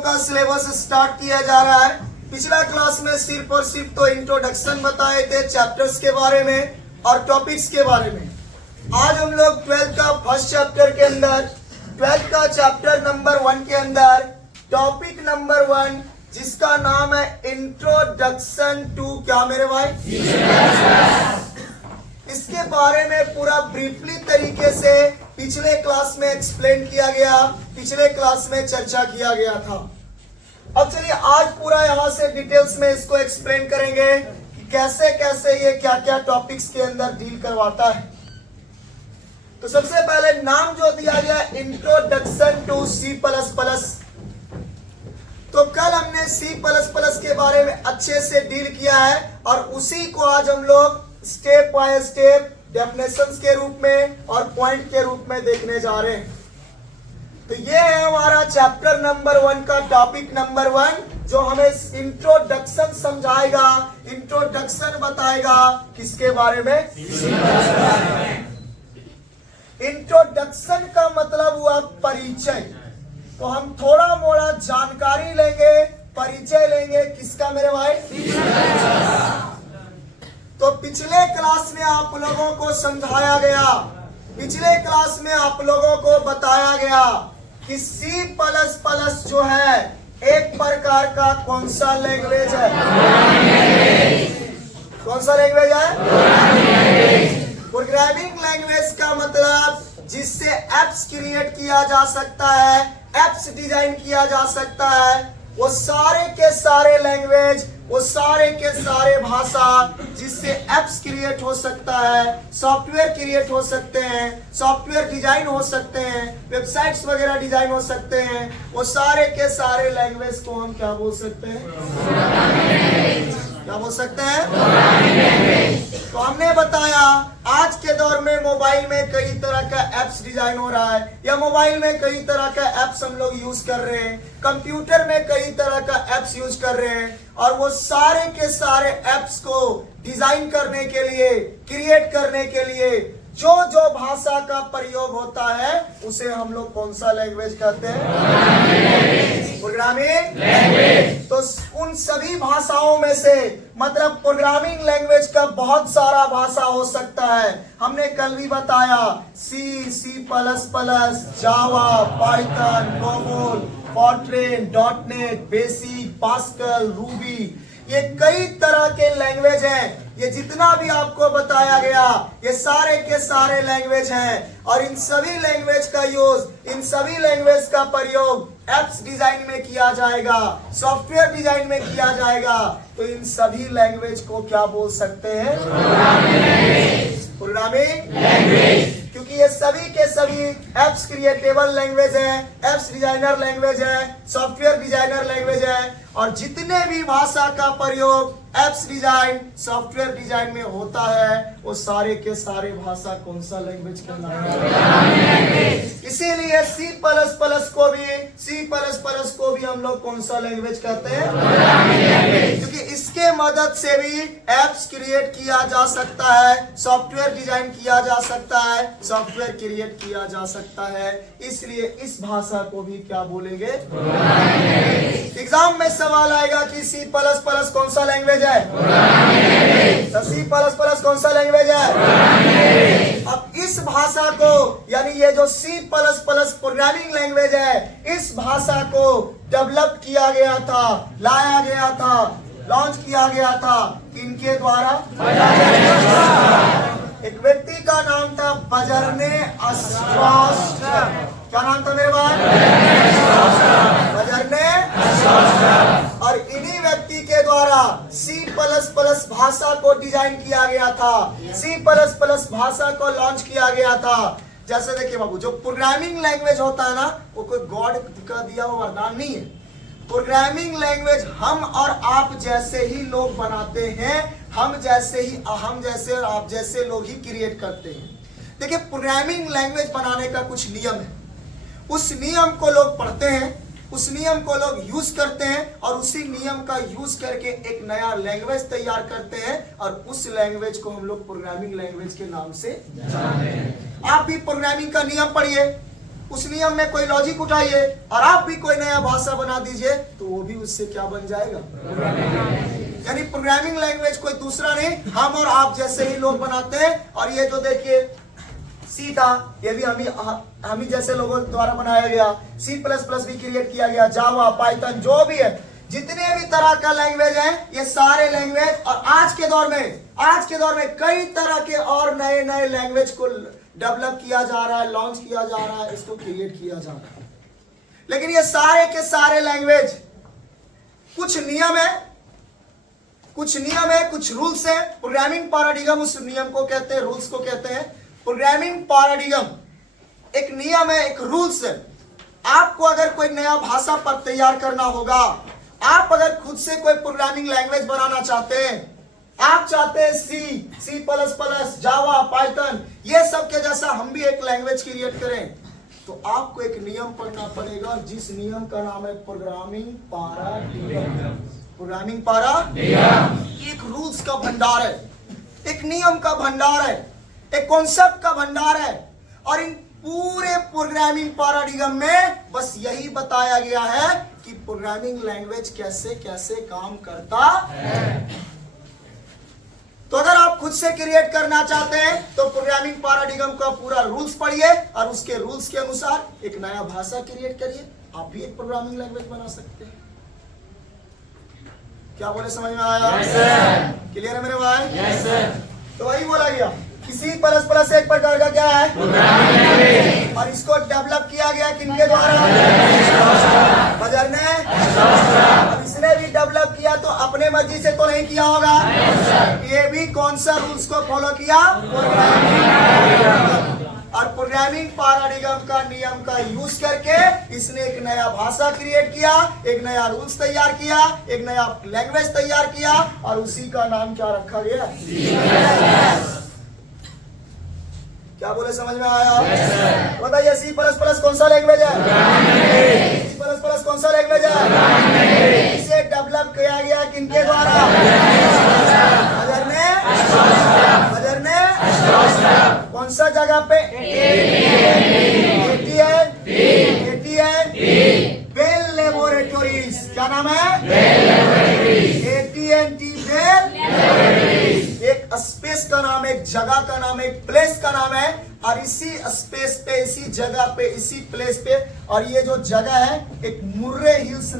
का syllabus start किया जा रहा है। पिछला क्लास में सिर्फ और सिर्फ तो इंट्रोडक्शन बताए थे चैप्टर्स के बारे में और टॉपिक्स के बारे में। आज हम लोग 12th का फर्स्ट चैप्टर के अंदर 12th का चैप्टर नंबर 1 के अंदर टॉपिक नंबर 1 जिसका नाम है इंट्रोडक्शन टू क्या मेरे भाई, इसके बारे में पूरा ब्रीफली तरीके से पिछले क्लास में एक्सप्लेन किया गया, पिछले क्लास में चर्चा किया गया था। अब चलिए आज पूरा यहाँ से डिटेल्स में इसको एक्सप्लेन करेंगे कि कैसे कैसे ये क्या क्या टॉपिक्स के अंदर डील करवाता है। तो सबसे पहले नाम जो दिया गया इंट्रोडक्शन टू C++। तो कल हमने C++ के बारे में अच्छे से डील किया है और उसी को आज हम लोग स्टेप बाय स्टेप डेफिनेशंस के रूप में और पॉइंट के रूप में देखने जा रहे हैं। तो ये है हमारा चैप्टर नंबर 1 का टॉपिक नंबर 1 जो हमें इंट्रोडक्शन समझाएगा, इंट्रोडक्शन बताएगा किसके बारे में, इंट्रोडक्शन का मतलब हुआ परिचय। तो हम थोड़ा मोड़ा जानकारी लेंगे, परिचय लेंगे किसका मेरे भाई। तो पिछले क्लास में आप लोगों को समझाया गया, पिछले क्लास में आप लोगों को बताया गया कि C++ जो है एक प्रकार का कौन सा लैंग्वेज है, कौन सा लैंग्वेज है, प्रोग्रामिंग लैंग्वेज का मतलब जिससे एप्स क्रिएट किया जा सकता है, एप्स डिजाइन किया जा सकता है। वो सारे के सारे लैंग्वेज, वो सारे के सारे भाषा जिससे एप्स क्रिएट हो सकता है, सॉफ्टवेयर क्रिएट हो सकते हैं, सॉफ्टवेयर डिजाइन हो सकते हैं, वेबसाइट्स वगैरह डिजाइन हो सकते हैं, वो सारे के सारे लैंग्वेज को हम क्या बोल सकते हैं, क्या बोल सकते हैं। तो हमने बताया आज के दौर में मोबाइल में कई तरह का एप्स डिजाइन हो रहा है, या मोबाइल में कई तरह का एप्स हम लोग यूज कर रहे हैं, कंप्यूटर में कई तरह का एप्स यूज कर रहे हैं, और वो सारे के सारे एप्स को डिजाइन करने के लिए, क्रिएट करने के लिए जो जो भाषा का प्रयोग होता है उसे हम लोग कौन सा लैंग्वेज कहते हैं, प्रोग्रामिंग लैंग्वेज। तो उन सभी भाषाओं में से मतलब प्रोग्रामिंग लैंग्वेज का बहुत सारा भाषा हो सकता है। हमने कल भी बताया C++, Java, Python, COBOL, Fortran, .NET, BASIC, Pascal, Ruby, ये कई तरह के लैंग्वेज हैं। ये जितना भी आपको बताया गया ये सारे के सारे लैंग्वेज हैं और इन सभी लैंग्वेज का यूज, इन सभी लैंग्वेज का प्रयोग एप्स डिजाइन में किया जाएगा, सॉफ्टवेयर डिजाइन में किया जाएगा। तो इन सभी लैंग्वेज को क्या बोल सकते हैं, प्रोग्रामिंग लैंग्वेज। क्योंकि ये सभी के सभी एप्स क्रिएटेबल लैंग्वेज है, एप्स डिजाइनर लैंग्वेज है, सॉफ्टवेयर डिजाइनर लैंग्वेज है, और जितने भी भाषा का प्रयोग एप्स डिजाइन, सॉफ्टवेयर डिजाइन में होता है वो सारे के सारे भाषा कौन सा लैंग्वेज कहलाता। इसीलिए C++ को भी हम लोग कौन सा लैंग्वेज कहते हैं, क्योंकि इसके मदद से भी एप्स क्रिएट किया जा सकता है, सॉफ्टवेयर डिजाइन किया जा सकता है, सॉफ्टवेयर क्रिएट किया जा सकता है। इसलिए इस भाषा को भी क्या बोलेंगे, एग्जाम में सवाल आएगा कि C++ कौन सा लैंग्वेज है, तो C++ कौन सा लैंग्वेज है। अब इस भाषा को यानी ये जो C++ प्रोग्रामिंग लैंग्वेज है, इस भाषा को डेवलप किया गया था, लाया गया था, लॉन्च किया गया था किनके द्वारा, एक व्यक्ति का नाम था बजरने अस्ट्रास्टर। क्या नाम था मेरे भाई, बजरने। और इन्हीं व्यक्ति के द्वारा C++ भाषा को डिजाइन किया गया था, C++ भाषा को लॉन्च किया गया था। जैसे देखिए बाबू, जो प्रोग्रामिंग लैंग्वेज होता है ना वो कोई गॉड का दिया हुआ वरदान नहीं है। प्रोग्रामिंग लैंग्वेज हम और आप जैसे ही लोग बनाते हैं, हम जैसे ही, हम जैसे और आप जैसे लोग ही क्रिएट करते हैं। देखिए प्रोग्रामिंग लैंग्वेज बनाने का कुछ नियम है, उस नियम को लोग पढ़ते हैं, उस नियम को लोग यूज करते हैं और उसी नियम का यूज करके एक नया लैंग्वेज तैयार करते हैं और उस लैंग्वेज को हम लोग प्रोग्रामिंग लैंग्वेज के नाम से जानते हैं। आप भी प्रोग्रामिंग का नियम पढ़िए, उस नियम में कोई लॉजिक उठाइए और आप भी कोई नया भाषा बना दीजिए तो वो भी उससे क्या बन जाएगा? यानी प्रोग्रामिंग लैंग्वेज कोई दूसरा नहीं, हम और आप जैसे ही लोग बनाते हैं। और ये जो देखिए सी था, ये भी हम ही जैसे लोगों द्वारा बनाया गया। C++ भी क्रिएट किया गया, जावा, पाइथन, जो भी है, जितने भी तरह का लैंग्वेज है, ये सारे लैंग्वेज। और आज के दौर में कई तरह के और नए नए लैंग्वेज को डेवलप किया जा रहा है, लॉन्च किया जा रहा है, इसको क्रिएट किया जा रहा है। लेकिन ये सारे के सारे लैंग्वेज, कुछ नियम है, कुछ रूल्स है। प्रोग्रामिंग पैराडिगम उस नियम को कहते हैं, रूल्स को कहते हैं। प्रोग्रामिंग पैराडिगम एक नियम है, एक रूल्स है। आपको अगर कोई नया भाषा पर तैयार करना होगा, आप अगर खुद से कोई प्रोग्रामिंग लैंग्वेज बनाना चाहते हैं, आप चाहते हैं C++, जावा, पाइथन, ये सब के जैसा हम भी एक लैंग्वेज क्रिएट करें, तो आपको एक नियम पढ़ना पड़ेगा, जिस नियम का नाम है प्रोग्रामिंग पैराडिगम। प्रोग्रामिंग पैराडिगम एक रूल्स का भंडार है, एक नियम का भंडार है, एक कॉन्सेप्ट का भंडार है। और इन पूरे प्रोग्रामिंग पैराडिगम में बस यही बताया गया है कि प्रोग्रामिंग लैंग्वेज कैसे कैसे काम करता है। तो अगर आप खुद से क्रिएट करना चाहते हैं तो प्रोग्रामिंग पैराडिगम का पूरा रूल्स पढ़िए और उसके रूल्स के अनुसार एक नया भाषा क्रिएट करिए, आप भी एक प्रोग्रामिंग लैंग्वेज बना सकते हैं। क्या बोले, समझ में आया? क्लियर है मेरे भाई? yes, तो वही बोला गया कि C++ एक प्रकार का क्या है, और इसको डेवलप किया गया किनके द्वारा? बजर ने। और इसने भी डेवलप किया तो अपने मर्जी से तो नहीं किया होगा, ये भी कौन सा रूल्स को फॉलो किया? और प्रोग्रामिंग पैराडिगम का नियम का यूज करके इसने एक नया भाषा क्रिएट किया, एक नया रूल्स तैयार किया, एक नया लैंग्वेज तैयार किया, और उसी का नाम क्या रखा गया? क्या बोले, समझ में आया? बताइए C++ कौन सा लैंग्वेज है? C++ कौन सा लैंग्वेज है? इसे डेवलप किया गया किनके द्वारा? बजर ने। कौन सा जगह पे? ATN Bell laboratories. क्या नाम है? AT&T bell laboratories. एक स्पेस का नाम है, एक जगह का नाम है, एक प्लेस का नाम है। और इसी स्पेस पे, इसी जगह पे, इसी प्लेस पे, और ये जो जगह है एक मुर्रे हिल्स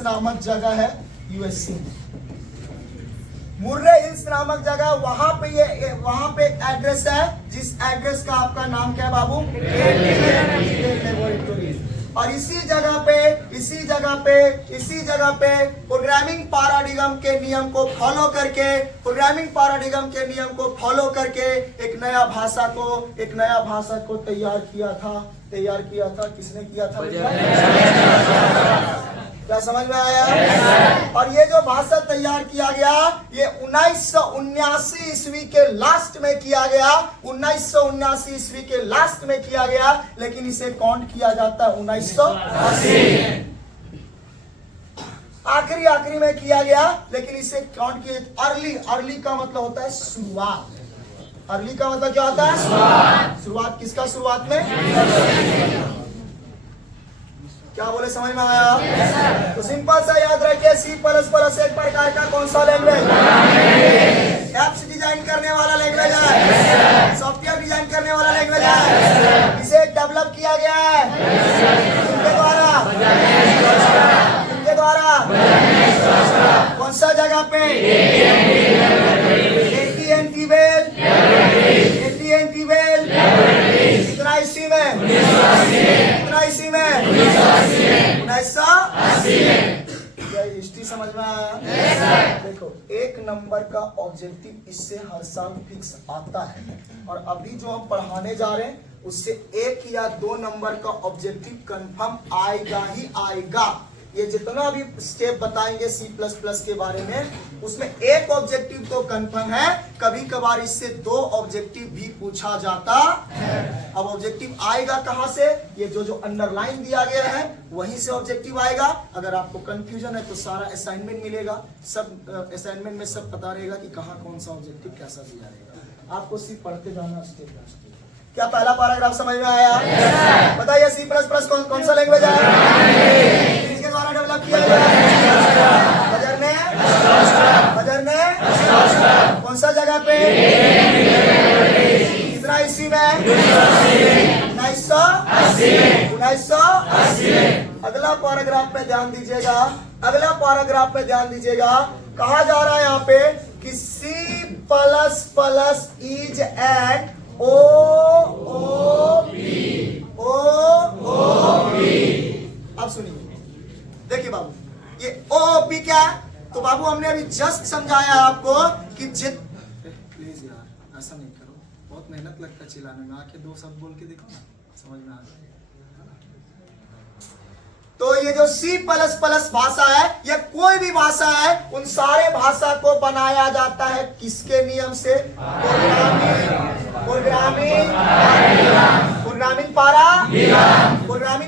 नामक जगह है USA। मुर्रे हिल्स नामक जगह, वहां पे एक एड्रेस है, जिस एड्रेस का आपका नाम क्या है बाबू? और इसी जगह पे प्रोग्रामिंग पैराडिगम के नियम को फॉलो करके एक नया भाषा को तैयार किया था। किसने किया था? क्या समझ में आया? और ये जो भाषा तैयार किया गया, ये 1979 ईस्वी के लास्ट में किया गया। 1979 ईस्वी के लास्ट में किया गया, लेकिन इसे काउंट किया जाता है 1980 आखिरी में किया गया, लेकिन इसे काउंट किया अर्ली का मतलब होता है शुरुआत। अर्ली का मतलब क्या होता है? शुरुआत। किसका शुरुआत में? क्या बोले, समझ में आया? तो सिंपल सा याद रखिए, C++ एक प्रकार का कौन सा लैंग्वेज? एप्स डिजाइन करने वाला लैंग्वेज है, सॉफ्टवेयर डिजाइन करने वाला लैंग्वेज है। इसे डेवलप किया गया है किनके द्वारा? कौन सा जगह पे? AT&T bell. कितना इसी में? 1980 में। 1980 में। क्या हिस्ट्री समझ में आया? देखो, एक नंबर का ऑब्जेक्टिव इससे हर साल फिक्स आता है, और अभी जो हम पढ़ाने जा रहे हैं उससे 1 या 2 नंबर का ऑब्जेक्टिव कंफर्म आएगा ही आएगा। ये जितना भी स्टेप बताएंगे C++ के बारे में, उसमें एक ऑब्जेक्टिव तो कंफर्म है, कभी कभार इससे 2 ऑब्जेक्टिव भी पूछा जाता है। अब ऑब्जेक्टिव आएगा कहां से? ये जो अंडरलाइन दिया गया है वहीं से ऑब्जेक्टिव आएगा। अगर आपको कंफ्यूजन है तो सारा असाइनमेंट मिलेगा, सब असाइनमेंट में सब पता रहेगा कि कहाँ कौन सा ऑब्जेक्टिव कैसा दिया रहेगा। आपको सिर्फ पढ़ते जाना स्टेप बाय स्टेप। क्या पहला पैराग्राफ समझ में आया? बताइए सी प्लस प्लस कौन सा लैंग्वेज है? किसके द्वारा डेवलप किया गया? बजर ने कौन सा जगह पे? कितना ईस्वी में? 1980। अगला पैराग्राफ पे ध्यान दीजिएगा, अगला पैराग्राफ पे ध्यान दीजिएगा। कहा जा रहा है यहाँ पे कि C plus plus is an OOP। अब सुनिए, देखिए बाबू, ये OOP क्या है? तो बाबू हमने अभी जस्ट समझाया आपको कि प्लीज यार ऐसा नहीं करो, बहुत मेहनत लगता है चिल्लाने में, आके 2 शब्द बोल के देखो ना, समझ में आ जाए। तो ये जो सी प्लस प्लस भाषा है या कोई भी भाषा है, उन सारे भाषा को बनाया जाता है किसके नियम से? प्रोग्रामिंग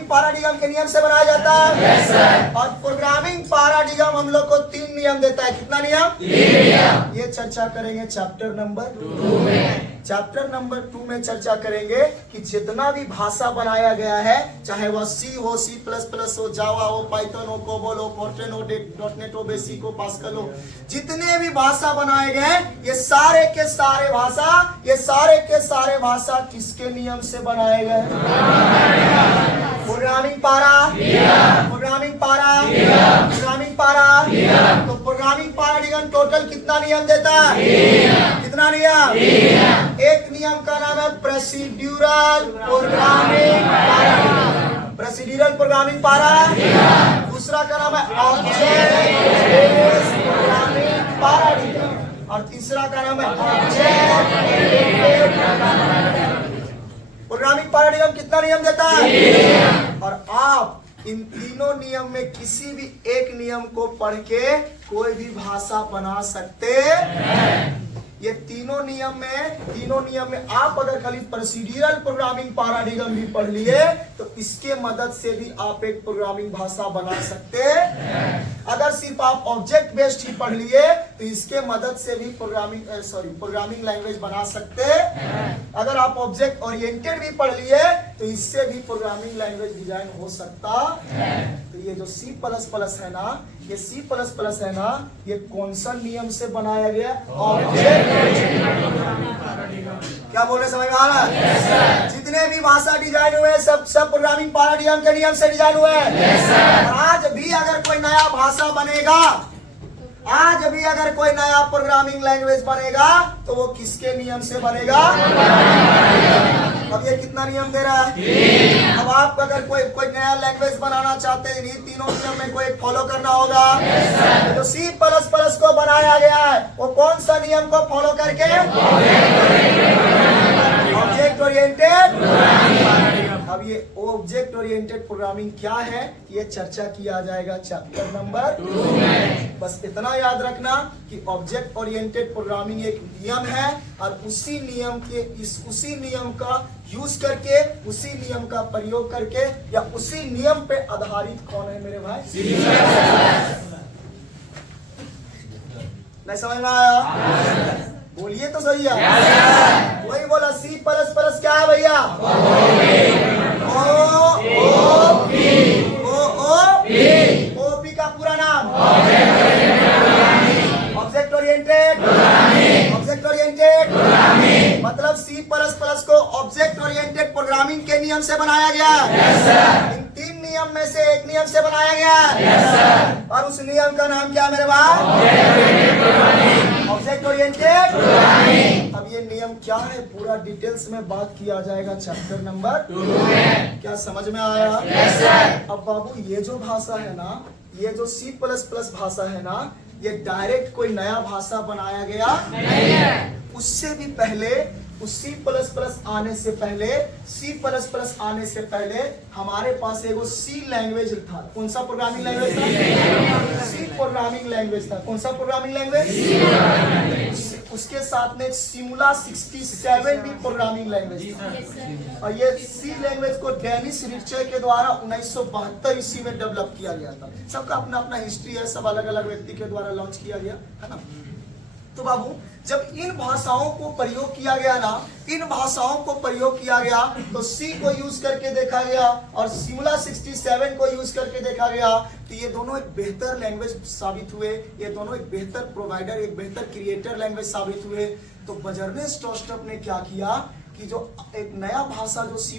पैराडिगम के नियम से बनाया जाता है। और प्रोग्रामिंग पैराडिगम हम लोग को 3 नियम देता है। कितना नियम? 3 नियम। ये चर्चा करेंगे चैप्टर नंबर 2 में। चैप्टर नंबर 2 में चर्चा करेंगे कि जितना भी भाषा बनाया गया है, चाहे वह सी हो, सी प्लस प्लस हो, जावा हो, पाइथन हो, कोबोल हो, फोर्ट्रेन हो, डॉटनेट हो, बेसिक हो, पास्कल हो, जितने भी भाषा बनाए गए, ये सारे के सारे भाषा किसके नियम से बनाए गए? प्रोग्रामिंग पारा। तो प्रोग्रामिंग पैराडिगम टोटल कितना नियम देता है? कितना नियम? एक नियम का नाम है प्रोसीड्यूरल प्रोग्रामिंग पैराडिगम। दूसरा का नाम है ऑब्जेक्ट बेस्ड प्रोग्रामिंग पैराडिगम और तीसरा का नाम है ऑब्जेक्ट ओरिएंटेड प्रोग्रामिंग पैराडिगम। कितना नियम देता है? और आप इन तीनों नियम में किसी भी एक नियम को पढ़ के कोई भी भाषा बना सकते हैं। ये तीनों नियम में आप अगर खाली प्रोसीड्यूरल प्रोग्रामिंग पैराडिगम भी पढ़ लिए तो इसके मदद से भी आप एक प्रोग्रामिंग भाषा बना सकते हैं। अगर सिर्फ आप ऑब्जेक्ट बेस्ड ही पढ़ लिए तो इसके मदद से भी प्रोग्रामिंग लैंग्वेज बना सकते हैं। अगर आप ऑब्जेक्ट ओरिएंटेड भी पढ़ लिए तो इससे भी प्रोग्रामिंग लैंग्वेज डिजाइन हो सकता है। तो ये जो C++ है ना, ये C++ है ना, ये कौन सा नियम से बनाया गया? ऑब्जेक्ट। क्या बोल रहे, समझ में आ रहा है? जितने भी भाषा डिजाइन हुए सब प्रोग्रामिंग पैराडिगम के नियम से डिजाइन हुए हैं। आज भी अगर कोई नया भाषा बनेगा, आज भी अगर कोई नया प्रोग्रामिंग लैंग्वेज बनेगा तो वो किसके नियम से बनेगा? अब ये कितना नियम दे रहा है? अब आप अगर कोई नया लैंग्वेज बनाना चाहते हैं, इन तीनों नियम में कोई फॉलो करना होगा। तो जो C++ को बनाया गया है वो कौन सा नियम को फॉलो करके? Object oriented. अब ये ऑब्जेक्ट ओरिएंटेड प्रोग्रामिंग क्या है ये चर्चा किया जाएगा चैप्टर नंबर 2 में। बस इतना याद रखना कि ऑब्जेक्ट ओरिएंटेड प्रोग्रामिंग एक नियम है और उसी नियम का यूज करके, उसी नियम का प्रयोग करके या उसी नियम पे आधारित कौन है मेरे भाई? नहीं समझ में आया? बोलिए तो सही है। वही बोला C++ क्या है भैया? OOP का पूरा नाम ऑब्जेक्ट ओरिएंटेड। मतलब C++ को ऑब्जेक्ट ओरिएंटेड प्रोग्रामिंग के नियम से बनाया गया। इन 3 नियम में से एक नियम से बनाया गया और उस नियम का नाम क्या मेरे भाई? Object oriented. अब ये नियम क्या है पूरा डिटेल्स में बात किया जाएगा चैप्टर नंबर 2 में। क्या समझ में आया? अब बाबू ये जो भाषा है ना, ये जो C++ भाषा है ना, ये डायरेक्ट कोई नया भाषा बनाया गया नहीं है। उससे भी पहले, उस C++ आने से पहले हमारे पास एगो C लैंग्वेज था। कौन सा प्रोग्रामिंग लैंग्वेज था? C प्रोग्रामिंग लैंग्वेज था। कौन सा प्रोग्रामिंग लैंग्वेज? उसके साथ में सिमुला 67 भी प्रोग्रामिंग लैंग्वेज था। और ये C लैंग्वेज को डेनिस रिचर के द्वारा 1972 ईस्वी में डेवलप किया गया था। सबका अपना अपना हिस्ट्री है, सब अलग अलग व्यक्ति के द्वारा लॉन्च किया गया है ना। तो बाबू जब इन भाषाओं को प्रयोग किया गया ना, इन भाषाओं को प्रयोग किया गया तो सी को यूज करके देखा गया और सिमुला 67 को यूज करके देखा गया, तो ये दोनों एक बेहतर लैंग्वेज साबित हुए, ये दोनों एक बेहतर प्रोवाइडर, एक बेहतर क्रिएटर लैंग्वेज साबित हुए। तो बर्नर्ड स्ट्रॉस्ट्रप ने क्या किया कि जो एक नया भाषा जो C++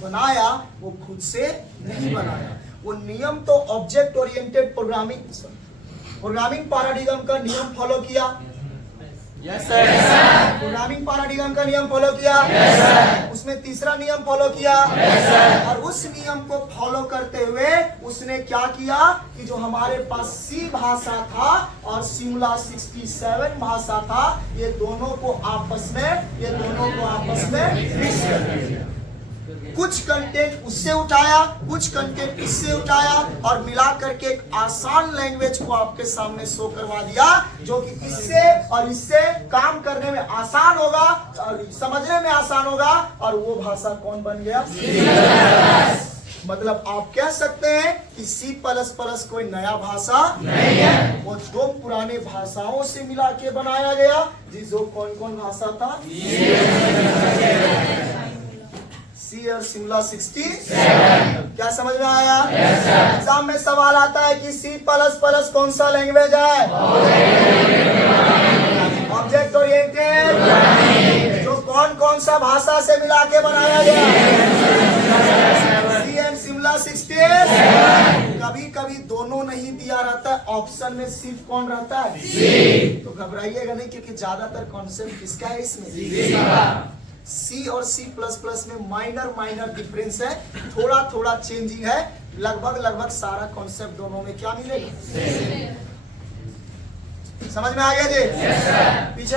बनाया वो खुद से नहीं बनाया, वो नियम तो ऑब्जेक्ट ओरिएंटेड प्रोग्रामिंग पैराडिग्म का नियम फॉलो किया। Yes sir. प्रोग्रामिंग पैराडिग्म का नियम फॉलो किया। उसमें तीसरा नियम फॉलो किया। और उस नियम को फॉलो करते हुए उसने क्या किया कि जो हमारे पास सी भाषा था और सिमुला 67 भाषा था, ये दोनों को आपस में मिक्स कर दिया। कुछ कंटेंट उससे उठाया, कुछ कंटेंट इससे उठाया और मिला करके एक आसान लैंग्वेज को आपके सामने शो करवा दिया, जो कि इससे और इससे काम करने में आसान होगा और समझने में आसान होगा। और वो भाषा कौन बन गया? मतलब आप कह सकते हैं कि C++ कोई नया भाषा नहीं है, वो दो पुराने भाषाओं से मिला के बनाया गया। जी जो कौन कौन भाषा था? सी और सिमुला 67। क्या समझ में आया? एग्जाम में सवाल आता है कि C++ कौन सा लैंग्वेज है? Object oriented. जो कौन कौन सा भाषा से मिला के बनाया गया? सी एंड सिमुला 67। कभी कभी दोनों नहीं दिया रहता है, ऑप्शन में सिर्फ कौन रहता है? सी। तो घबराइएगा नहीं, क्योंकि ज्यादातर कॉन्सेप्ट किसका है इसमें? सी और C++ में माइनर डिफरेंस है, थोड़ा चेंजिंग है, लगभग सारा कॉन्सेप्ट दोनों में क्या मिलेगा? समझ में आ गया जी? पीछे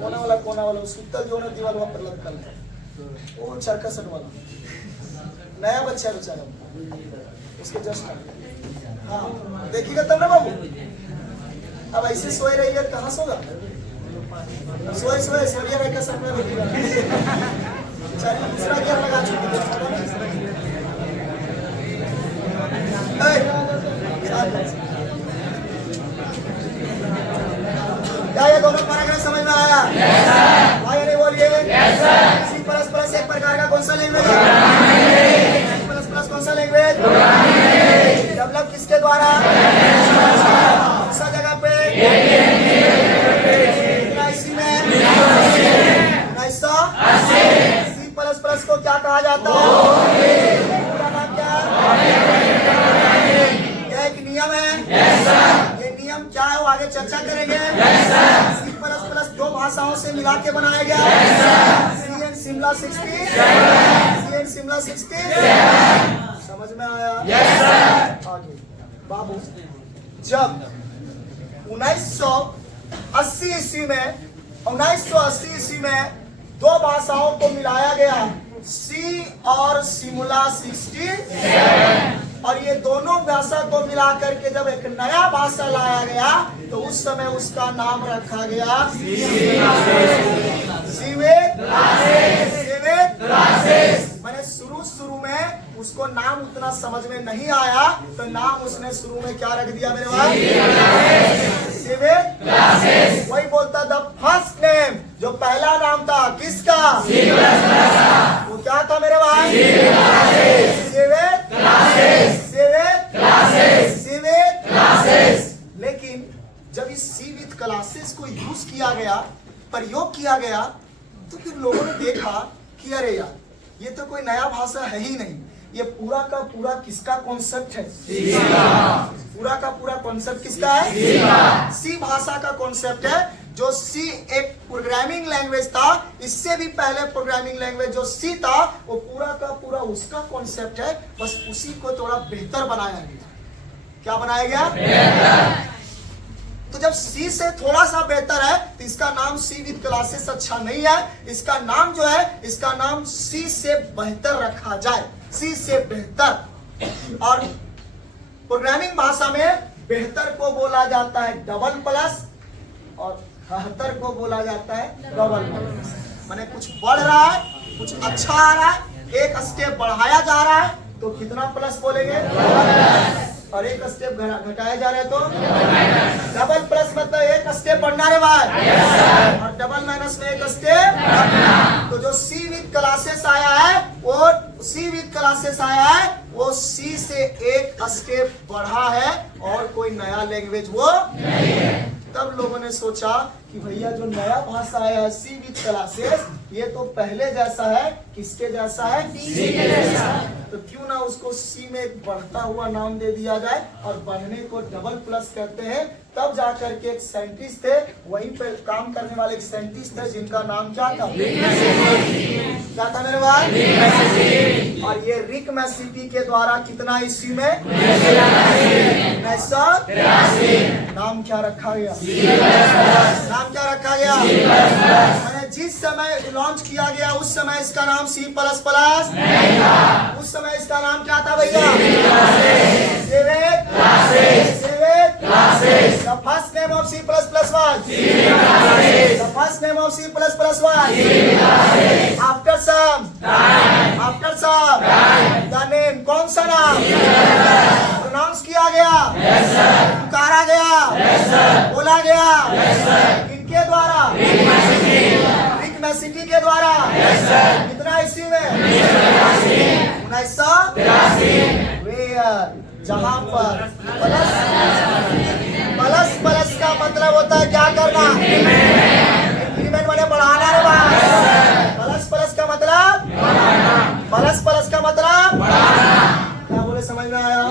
कोना वाला सुतल जो ना दीवार वहां पर लटकल है, वो चरका सट वाला नया बच्चा है बेचारा, उसके जस्ट हाँ देखिएगा तब ना बाबू। अब ऐसे सोए रहिए, कहाँ सोगा? सोए रह के सब में देखिएगा। चलिए दूसरा गियर लगा क्या ये दोनों पैराग्राफ समझ में आया? भाई नहीं बोलिए। C++ एक प्रकार का कौन सा लैंग्वेज है? C++ कौन सा लैंग्वेज? डेवलप किसके द्वारा? कौन सा जगह पे? C++ को क्या कहा जाता है? यह एक नियम है। ये नियम क्या है वो आगे चर्चा करेंगे। C++ दो भाषाओं से मिला के बनाया गया। सी एंड सिमुला 67। समझ में आया? आगे बाबू, जब 1980 ईस्वी में दो भाषाओं को मिलाया गया, सी और सिमुला 67, और ये दोनों भाषा को मिला करके जब एक नया भाषा लाया गया तो उस समय उसका नाम रखा गया मैंने शुरू में उसको नाम उतना समझ में नहीं आया, तो नाम उसने शुरू में क्या रख दिया मेरे भाई? वही बोलता था फर्स्ट नेम, जो पहला नाम था किसका? वो क्या था मेरे भाई? लेकिन जब इस सी विथ क्लासेस को यूज किया गया, प्रयोग किया गया, तो फिर लोगों ने देखा कि अरे यार ये तो कोई नया भाषा है ही नहीं, ये पूरा का पूरा किसका कॉन्सेप्ट है? पूरा का पूरा कॉन्सेप्ट किसका है? सी भाषा का कॉन्सेप्ट है। जो सी एक प्रोग्रामिंग लैंग्वेज था, इससे भी पहले प्रोग्रामिंग लैंग्वेज जो सी था वो पूरा का पूरा उसका कॉन्सेप्ट है, बस उसी को थोड़ा बेहतर बनाया गया। क्या बनाया गया? तो जब सी से थोड़ा सा बेहतर है तो इसका नाम सी विद क्लासेस अच्छा नहीं है, इसका नाम जो है, इसका नाम सी से बेहतर रखा जाए, सी से बेहतर। और प्रोग्रामिंग भाषा में बेहतर को बोला जाता है डबल प्लस और बेहतर को बोला जाता है डबल प्लस। माने कुछ बढ़ रहा है, कुछ अच्छा आ रहा है, एक स्टेप बढ़ाया जा रहा है तो कितना प्लस बोलेंगे? और एक स्टेप घटाया जा रहा है तो डबल प्लस मतलब एक स्टेप बढ़ना रे भाई, और डबल माइनस में एक स्टेप। तो जो सी विद क्लासेस आया है वो सी से एक स्टेप बढ़ा है और कोई नया लैंग्वेज वो नहीं है। तब लोगों ने सोचा कि भैया जो नया भाषा आया है सी विद क्लासेस, ये तो पहले जैसा है, किसके जैसा है? सी के जैसा। तो क्यों ना उसको सी में एक बढ़ता हुआ नाम दे दिया जाए, और बढ़ने को डबल प्लस कहते हैं। तब जाकर के एक साइंटिस्ट थे, वहीं पे काम करने वाले एक साइंटिस्ट थे जिनका नाम क्या था? क्या था मेरे भाई? और ये रिक मैसिटी के द्वारा कितना ईस्वी में? 1983। नाम क्या रखा गया? नाम क्या रखा गया? मैंने जिस समय लॉन्च किया गया उस समय इसका नाम C++ नहीं था। उस समय इसका नाम क्या था भैया? The first name of C++ was the first name of C++ was after some the name, कौन सा नाम प्रोनाउंस किया गया? पुकारा गया, बोला गया, किनके द्वारा? रिक मैसिटी के द्वारा। कितना ईस्वी में? 1983। जहाँ पर प्लस का मतलब होता है क्या करना? इंक्रीमेंट मैंने बढ़ाना रे भाई। प्लस का मतलब क्या बोले, समझ में आया?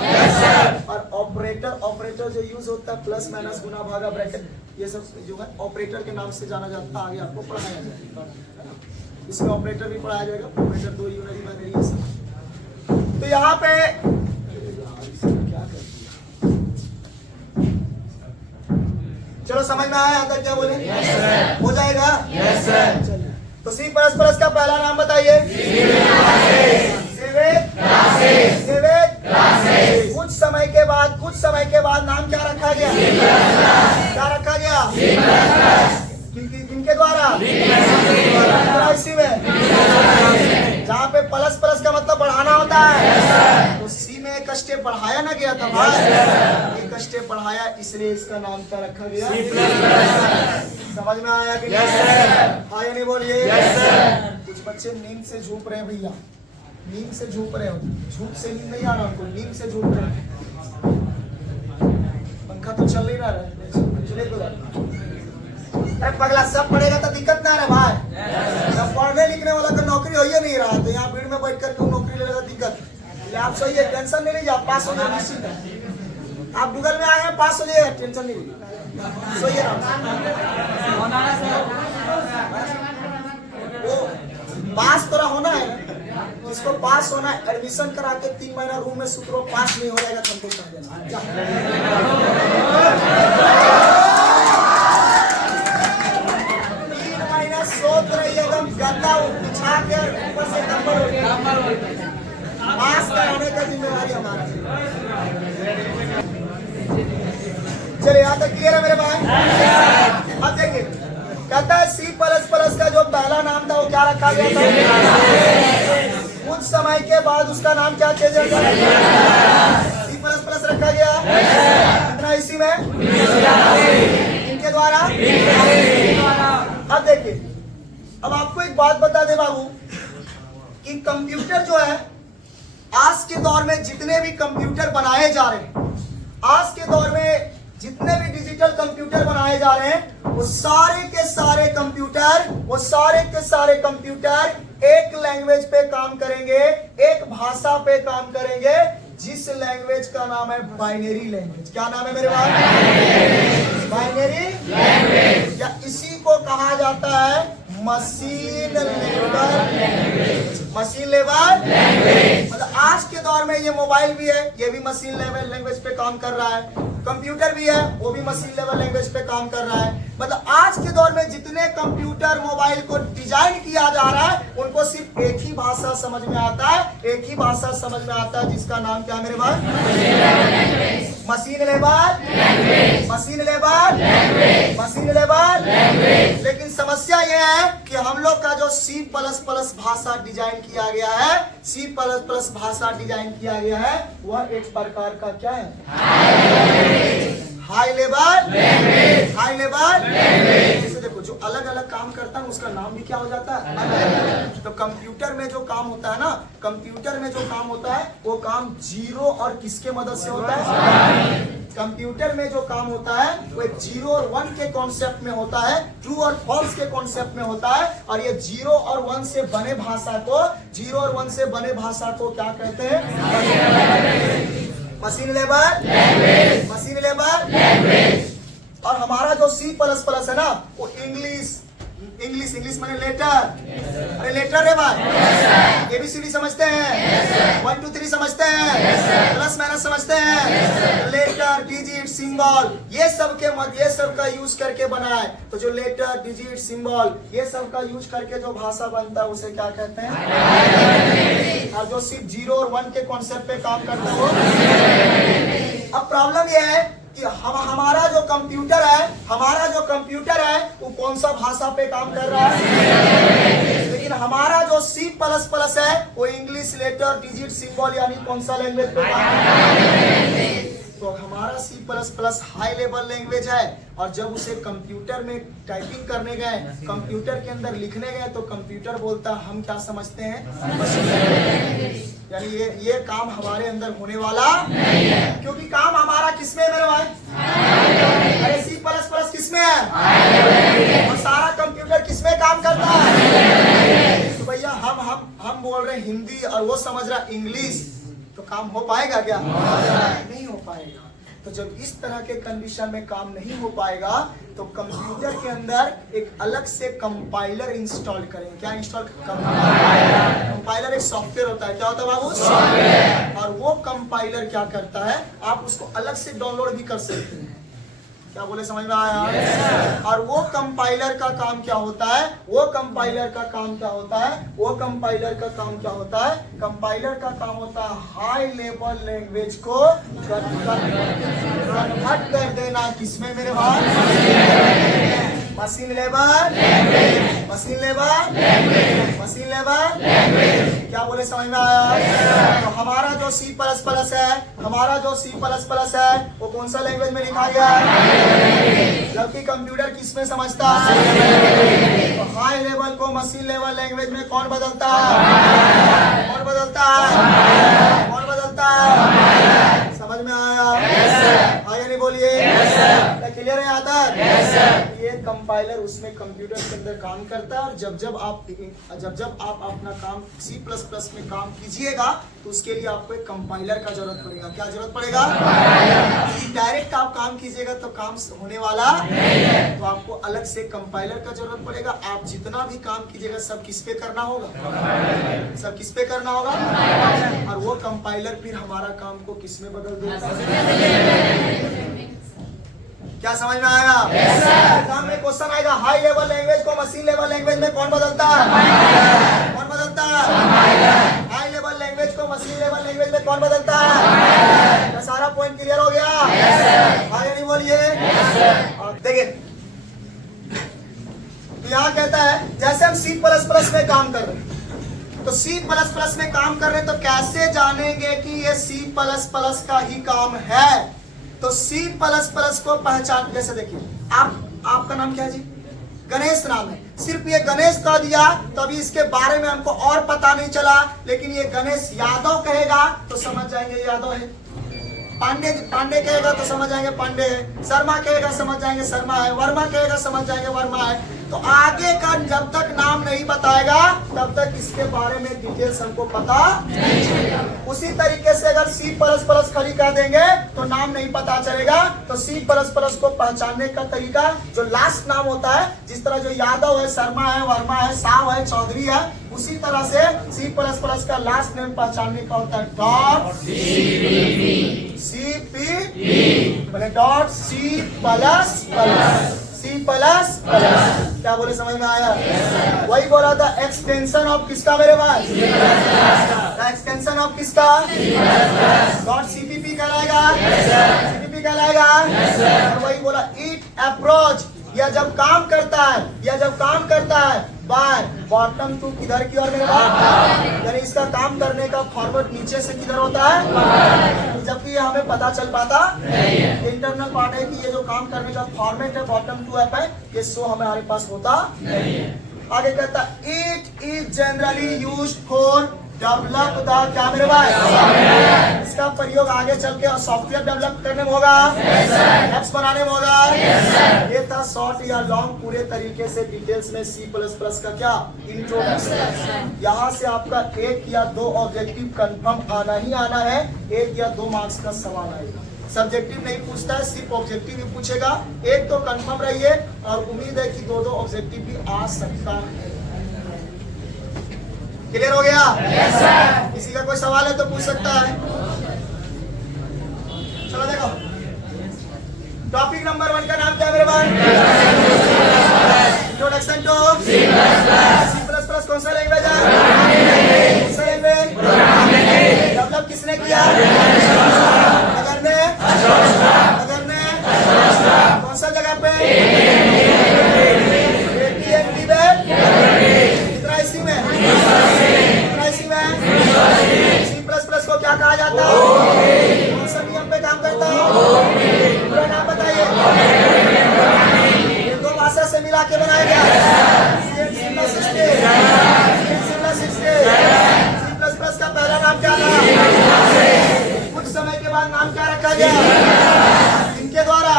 और ऑपरेटर जो यूज होता है प्लस माइनस गुना भागा ब्रैकेट, ये सब जो है ऑपरेटर के नाम से जाना जाता है। आगे आपको पढ़ाया जाएगा, इसमें ऑपरेटर भी पढ़ाया जाएगा, ऑपरेटर 2 यूनिटी बाइनरी ये सब। तो यहाँ पे चलो समझ में आया अंदर क्या बोले? हो जाएगा? चलिए, तो C++ का पहला नाम बताइए। कुछ समय के बाद नाम क्या रखा गया? किनके द्वारा? इसी में जहाँ पे प्लस का मतलब बढ़ाना होता है, तो सी में एक स्टेप बढ़ाया ना गया था भाई, एक स्टेप बढ़ाया, इसलिए इसका नाम क्या रखा गया? समझ में आया कि नहीं? आया नहीं बोलिए। कुछ बच्चे नींद से झूप रहे हैं भैया, नींद से झूप रहे हो, झूप से नींद नहीं आ रहा उनको, नींद से झूप रहे हैं। पंखा तो चल नहीं रहा है, अरे पगला सब पढ़ेगा तो दिक्कत ना है भाई। सब पढ़ने लिखने वाला का नौकरी हो ही नहीं रहा, तो यहाँ भीड़ में बैठ कर नौकरी लेने का दिक्कत। आप सोइए, टेंशन नहीं लीजिए, आप पास हो जाए निश्चित है। आप गूगल में आ गए, पास हो जाइए, टेंशन नहीं लीजिए, सोइए पास तो होना है। जिसको पास होना है एडमिशन करा के 3 महीना रूम में सुतरो, पास नहीं हो जाएगा तुमको कह देना। 3 महीना सोच रही एकदम गद्दा बिछा के ऊपर से कंबल पास कराने का जिम्मेवारी हमारा। चलिए यहाँ तक क्लियर है मेरे भाई? अब देखिए, कहता है C++ का जो पहला नाम था वो क्या रखा गया था? कुछ समय के बाद उसका नाम क्या चेंज हो गया? C++ रखा गया। कितना इसी में? इनके द्वारा। अब देखिए, अब आपको एक बात बता दे बाबू कि कंप्यूटर जो है, आज के दौर में जितने भी कंप्यूटर बनाए जा रहे हैं, आज के दौर में जितने भी डिजिटल कंप्यूटर बनाए जा रहे हैं, वो सारे के सारे कंप्यूटर एक लैंग्वेज पे काम करेंगे, एक भाषा पे काम करेंगे, जिस लैंग्वेज का नाम है बाइनरी लैंग्वेज। क्या नाम है मेरे भाई? बाइनरी लैंग्वेज, या इसी को कहा जाता है मशीन लेवल लैंग्वेज। मतलब आज के दौर में ये मोबाइल भी है, ये भी मशीन लेवल लैंग्वेज पे काम कर रहा है, कंप्यूटर भी है, वो भी मशीन लेवल लैंग्वेज पे काम कर रहा है। मतलब आज के दौर में जितने कंप्यूटर मोबाइल को डिजाइन किया जा रहा है, उनको सिर्फ एक ही भाषा समझ में आता है, एक ही भाषा समझ में आता है, जिसका नाम क्या है मेरे भाई? Machine level machine level machine level. लेकिन समस्या यह है कि हम लोग का जो C++ भाषा डिजाइन किया गया है, C++ भाषा डिजाइन किया गया है, वह एक प्रकार का क्या है? हाई लेवल जैसे देखो, जो अलग अलग काम करता है उसका नाम भी क्या हो जाता है? अलग। तो कंप्यूटर में जो काम होता है ना, कंप्यूटर में जो काम होता है वो काम जीरो और किसके मदद से होता है? कंप्यूटर में जो काम होता है वो एक 0 और 1 के कॉन्सेप्ट में होता है, ट्रू और फॉल्स के कॉन्सेप्ट में होता है। और ये 0 और 1 से बने भाषा को, 0 और 1 से बने भाषा को क्या कहते हैं? Machine level machine level. और हमारा जो C++ है ना, वो इंग्लिश माने लेटर। अरे लेटर है भाई, ABCD समझते हैं, 1 2 3 समझते हैं, प्लस माइनस समझते हैं, लेटर डिजिट सिंबल, ये सब का यूज करके बना है। तो जो लेटर डिजिट सिंबल ये सब का यूज करके जो भाषा बनता है उसे क्या कहते हैं? और जो सिर्फ 0 और 1 के कॉन्सेप्ट पे काम करता है वो। अब प्रॉब्लम ये है कि हमारा जो कंप्यूटर है वो कौन सा भाषा पे काम कर रहा है? लेकिन हमारा जो C++ है वो इंग्लिश लेटर डिजिट सिंबल यानी कौन सा लैंग्वेज पे काम कर रहा है? तो हमारा C++ हाई लेवल लैंग्वेज है। और जब उसे कंप्यूटर में टाइपिंग करने गए, कंप्यूटर के अंदर लिखने गए, तो कंप्यूटर बोलता हम क्या समझते हैं? यानी ये काम हमारे अंदर होने वाला नहीं है, क्योंकि काम हमारा किसमें है मेरे भाई? अरे C++ किसमें है? और सारा कंप्यूटर किसमें काम करता है? तो भैया हम बोल रहे हैं हिंदी और वो समझ रहा इंग्लिश, तो काम हो पाएगा क्या? नहीं हो पाएगा। तो जब इस तरह के कंडीशन में काम नहीं हो पाएगा तो कंप्यूटर के अंदर एक अलग से कंपाइलर इंस्टॉल करेंगे। क्या इंस्टॉल? कंपाइलर एक सॉफ्टवेयर होता है। क्या होता है बाबू? सॉफ्टवेयर। और वो कंपाइलर क्या करता है, आप उसको अलग से डाउनलोड भी कर सकते हैं। क्या बोले, समझ में आया? और वो कंपाइलर का काम क्या होता है? वो कंपाइलर का काम क्या होता है? कंपाइलर का काम होता है हाई लेवल लैंग्वेज को कन्वर्ट कर देना। किसमें मेरे भाई? मशीन लेवल क्या बोले, समझ में आया? तो हमारा जो C++ है वो कौन सा लैंग्वेज में लिखा गया है? जबकि कंप्यूटर किसमें समझता है? तो हाई लेवल को मशीन लेवल लैंग्वेज में कौन बदलता है? समझ में आया? आगे नहीं बोलिए। क्लियर है यहाँ तक? ये कंपाइलर उसमें कंप्यूटर के अंदर काम करता है। और जब आप अपना काम C++ में काम कीजिएगा तो उसके लिए आपको एक कंपाइलर का जरूरत पड़ेगा। क्या जरूरत पड़ेगा? डायरेक्ट आप काम कीजिएगा तो काम होने वाला नहीं है, तो आपको अलग से कंपाइलर का जरूरत पड़ेगा। आप जितना भी काम कीजिएगा सब किस पे करना होगा? और वो कंपाइलर फिर हमारा काम को किस में बदल देगा? क्या समझ में आया? एग्जाम में क्वेश्चन आएगा, हाई लेवल लैंग्वेज को मशीन लेवल लैंग्वेज में कौन बदलता है? हाई लेवल लैंग्वेज को मशीन लेवल लैंग्वेज में कौन बदलता है? तो सारा पॉइंट क्लियर हो गया? आगे नहीं बोलिए। देखिए यहाँ कहता है जैसे हम C++ में काम कर रहे हैं, तो C++ में काम कर रहे हैं तो कैसे जानेंगे कि ये C++ का ही काम है? तो C++ को पहचान, जैसे देखिए आपका नाम क्या है जी? गणेश नाम है। सिर्फ ये गणेश कह दिया तो अभी इसके बारे में हमको और पता नहीं चला, लेकिन ये गणेश यादव कहेगा तो समझ जाएंगे यादव है। पांडे कहेगा तो समझ जाएंगे पांडे है। शर्मा कहेगा समझ जाएंगे शर्मा है। वर्मा कहेगा समझ जाएंगे वर्मा है। तो आगे का जब तक नाम नहीं बताएगा तब तक इसके बारे में डिटेल्स हमको पता नहीं चलेगा। उसी तरीके से अगर C++ खाली कर देंगे तो नाम नहीं पता चलेगा। तो C++ को पहचानने का तरीका जो लास्ट नाम होता है, जिस तरह जो यादव है, शर्मा है, वर्मा है, साव है, चौधरी है, उसी तरह से C++ का लास्ट नेम पहचानने का होता है C++। क्या बोले, समझ में आया? वही बोला था एक्सटेंशन ऑफ किसका मेरे भाई? एक्सटेंशन ऑफ किसका? .cpp कहलाएगा। कहलाएगा? तो वही बोला इट अप्रोच, या जब काम करता है, या जब काम करता है बाय बॉटम टू किधर की ओर मेरे बात, यानी इसका काम करने का फॉरवर्ड नीचे से किधर होता है, जबकि ये हमें पता चल पाता इंटरनल पार्ट है कि ये जो काम करने का फॉर्मेट है बॉटम टू ऐप है, ये शो हमारे पास होता नहीं है। आगे कहता it is generally used for develop the क्या मेरे भाई, इसका प्रयोग आगे चल के सॉफ्टवेयर डेवलप करने में होगा, एप्स बनाने में होगा। ये था शॉर्ट या लॉन्ग पूरे तरीके से डिटेल्स में C++ का क्या इंट्रोडक्शन। यहाँ से आपका 1 या 2 ऑब्जेक्टिव कंफर्म आना ही आना है, 1 या 2 मार्क्स का सवाल आएगा। सब्जेक्टिव नहीं पूछता है, सिर्फ ऑब्जेक्टिव ही पूछेगा। 1 तो कंफर्म रहिए और उम्मीद है कि 2 ऑब्जेक्टिव भी आ सकता है। क्लियर हो गया? Yes sir. किसी का कोई सवाल है तो पूछ सकता है। चलो देखो, टॉपिक नंबर 1 का नाम क्या है मेरे भाई? Introduction to C++। कौन सा लैंग्वेज है? कौन सा लैंग्वेज? डेवलप किसने किया? अगर ने कौन सा जगह पे? C++ को क्या कहा जाता है? कौन सा नियम पे काम करता है? पूरा नाम बताइए। ये 2 भाषा से मिला के बनाया गया C++ का पहला नाम क्या था? कुछ समय के बाद नाम क्या रखा गया? इनके द्वारा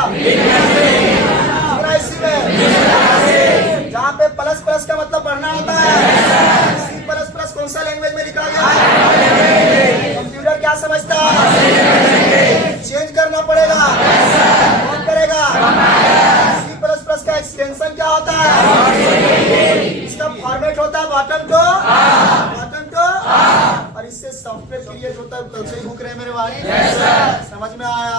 जहाँ पे प्लस का मतलब बढ़ना होता है। C++ कौन सा लैंग्वेज में लिखा गया है? कंप्यूटर क्या समझता है? चेंज करना पड़ेगा। कौन करेगा? C++ का एक्सटेंशन क्या होता है? इसका फॉर्मेट होता है बॉटम टू और इससे सॉफ्टवेयर क्रिएट होता है। कल से ही भूख रहे मेरे भाई? समझ में आया?